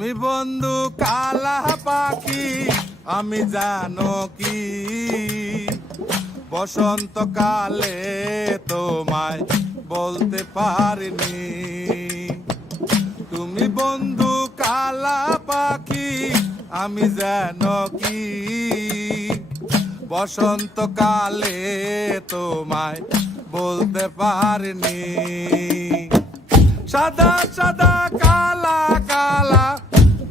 তুমি বন্ধু কালা পাখি আমি জানো কি বসন্তকালে তোমায় বলতে পারিনি। তুমি বন্ধু কালা পাখি আমি জানো কি বসন্তকালে তোমায় বলতে পারিনি। সাদা সাদা কালা কালা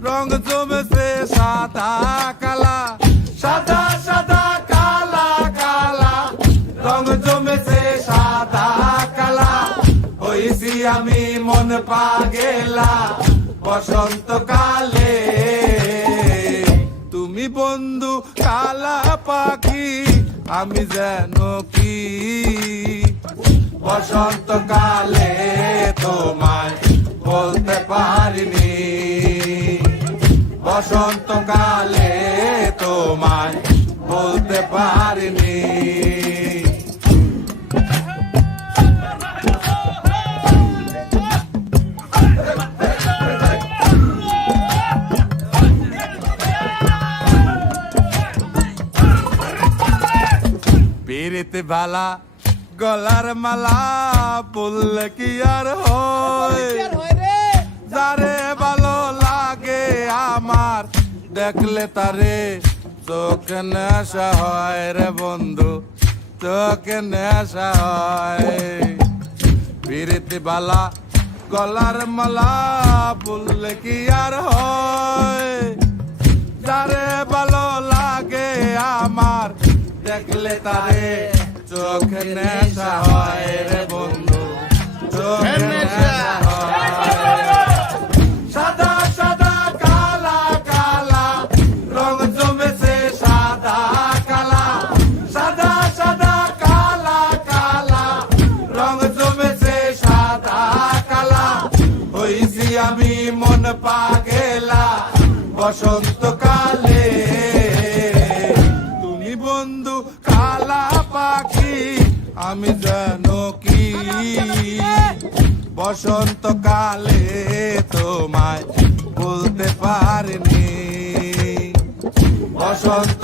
রং জমেছে সাদা কালা, সাদা সাদা কালা কালা রং জমেছে সাদা কালা। হইছি আমি মন পাগেলা বসন্তকালে। তুমি বন্ধু কালা পাখি আমি জানো কি বসন্তকালে তোমায় বলতে পারিনি। বসন্তকালে তোমায় বলতে পারিনি। পিরিতে ভালা গলার মালা বললে কি আর হয়, যারে ভালো লাগে আমার দেখলে তারে চোখে নেশা হয় রে বন্ধু, চোখে নেশা হয়। পিরিতে ভালা গলার মালা বললে কি আর হয়, যারে ভালো লাগে আমার দেখলে তারে চোখে নেশা হয় রে বন্ধু, চোখে নেশা হয়। সাদা সাদা কালা কালা রং জমেছে সাদা কালা, সাদা সাদা কালা কালা রং জমেছে সাদা কালা। হইছি আমি মন পাগেলা বসন্তকালে। তুমি বন্ধু কালা পাখি আমি জানো কি বসন্তকালে তোমায় বলতে পারিনি। বসন্ত